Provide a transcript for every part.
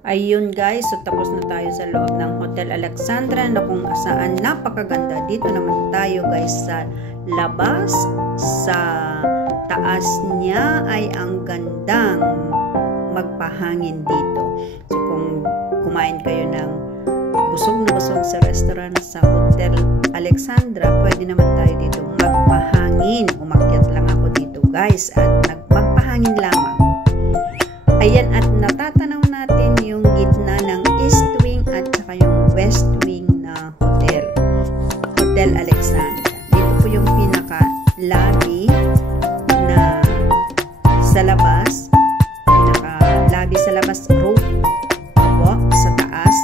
Ayun guys, so tapos na tayo sa loob ng Hotel Alexandra na kung saan napakaganda. Dito naman tayo guys sa labas. Sa taas niya ay ang gandang magpahangin dito. So kung kumain kayo ng busog na busog sa restaurant sa Hotel Alexandra, pwede naman tayo dito magpahangin. Umakyat lang ako dito guys at magpahangin lamang. Ayan, at natatanaw natin yung gitna ng East Wing at saka yung West Wing na Hotel Alexandra. Dito po yung pinaka-lobby na sa labas. Pinaka-lobby sa labas, roof po sa taas.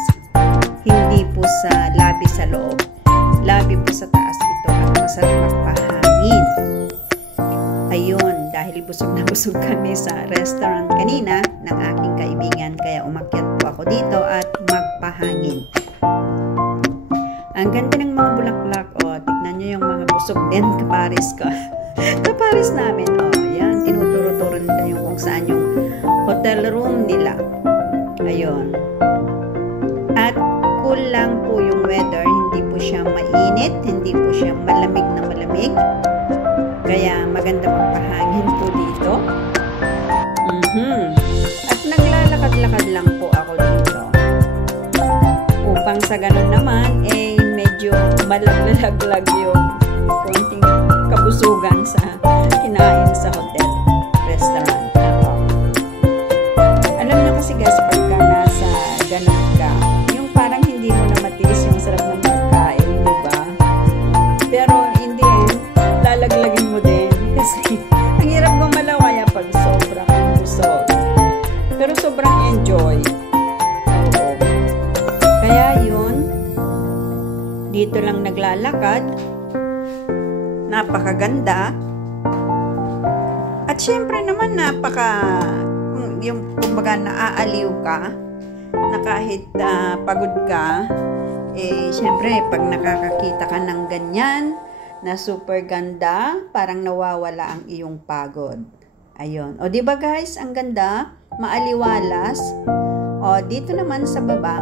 Hindi po sa lobby sa loob. Lobby po sa taas ito at masarap magpahangin. Ayun, dahil busog na busog kami sa restaurant kanina ng aking kaibigan, kaya umakyat po ako dito at magpahangin. Ang ganda ng mga bulaklak, tignan nyo yung mga busog din, kaparis ko. Kaparis namin, yan, tinuturo-turo nila yung kung saan yung hotel room nila. Ayun. At cool lang po yung weather, hindi po siya mainit, hindi po siya malamig na malamig. Kaya maganda magpahangin po dito. At naglalakad-lakad lang po ako dito. Upang sa ganun naman, medyo malaglag yung konting kabusugan sa kinain sa hotel, restaurant. Alam nyo kasi guys, pagka nasa ganun ka, yung parang hindi mo na matiis yung sarap ng pagkain, diba? Pero in the end, lalaglagin mo din kasi ang hirap gumalaw kaya pag sobrang busog. Pero sobrang enjoy. Oo. Kaya yun, dito lang naglalakad. Napakaganda. At syempre naman yung kumbaga naaaliw ka na kahit pagod ka, syempre pag nakakakita ka ng ganyan na super ganda, parang nawawala ang iyong pagod. Ayun. O, diba guys? Ang ganda. Maaliwalas. O, dito naman sa baba.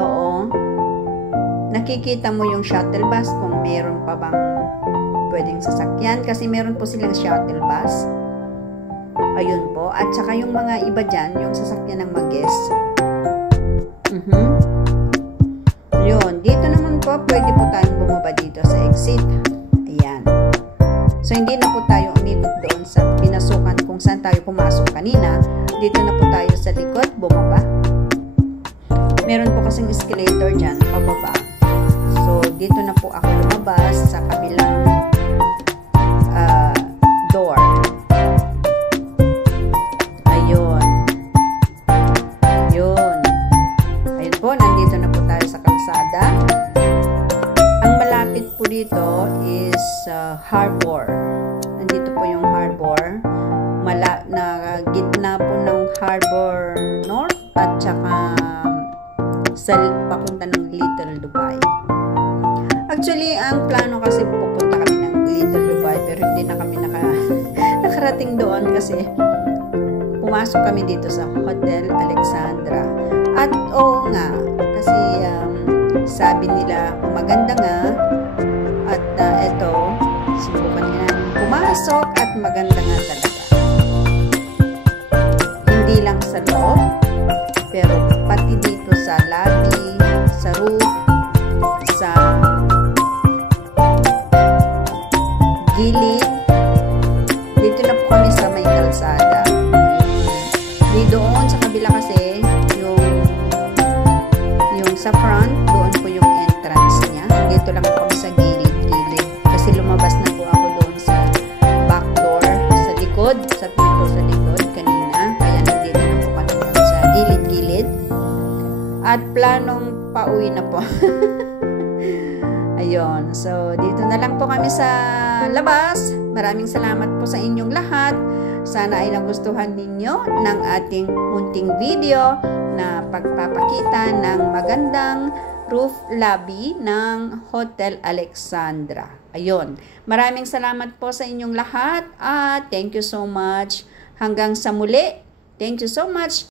Oo. Nakikita mo yung shuttle bus kung meron pa bang pwedeng sasakyan. Kasi meron po silang shuttle bus. Ayun po. At saka yung mga iba dyan, yung sasakyan ng mag-guest. Yun. Dito naman po, pwede po tayong bumaba dito sa exit. Ayan. So, hindi na po tayo umikot doon sa pinasukan kung saan tayo pumasok kanina. Dito na po tayo sa likod, bumaba. Meron po kasing escalator dyan, pababa. So, dito na po ako lumabas sa kabilang door. Ayun. Yun. Ayun po, nandito na po tayo sa kalsada. Ang malapit po dito is harbor. Nandito po yung harbor. Na gitna po ng harbor north at saka sa papunta ng Little Dubai. Actually, ang plano kasi pupunta kami ng Little Dubai pero hindi na kami nakarating doon kasi pumasok kami dito sa Hotel Alexandra. At oo nga, kasi sabi nila maganda nga at eto, subukan nga namin pumasok at maganda nga talaga. Hindi lang sa loob, pero pati dito sa lobby, sa roof, sa gilid. Dito na po kami sa may kalsada. Doon sa kabila kasi, yung sa front, doon po yung entrance niya. Dito lang po kami sa gilid-gilid. Kasi lumabas na po ako doon sa back door, sa likod, sa pinto sa likod kanina. Kaya nandito na po kami sa gilid-gilid. At planong pauwi na po. Ayun. So, dito na lang po kami sa labas. Maraming salamat po sa inyong lahat. Sana ay nagustuhan ninyo ng ating munting video na pagpapakita ng magandang roof lobby ng Hotel Alexandra. Ayun. Maraming salamat po sa inyong lahat at thank you so much. Hanggang sa muli. Thank you so much.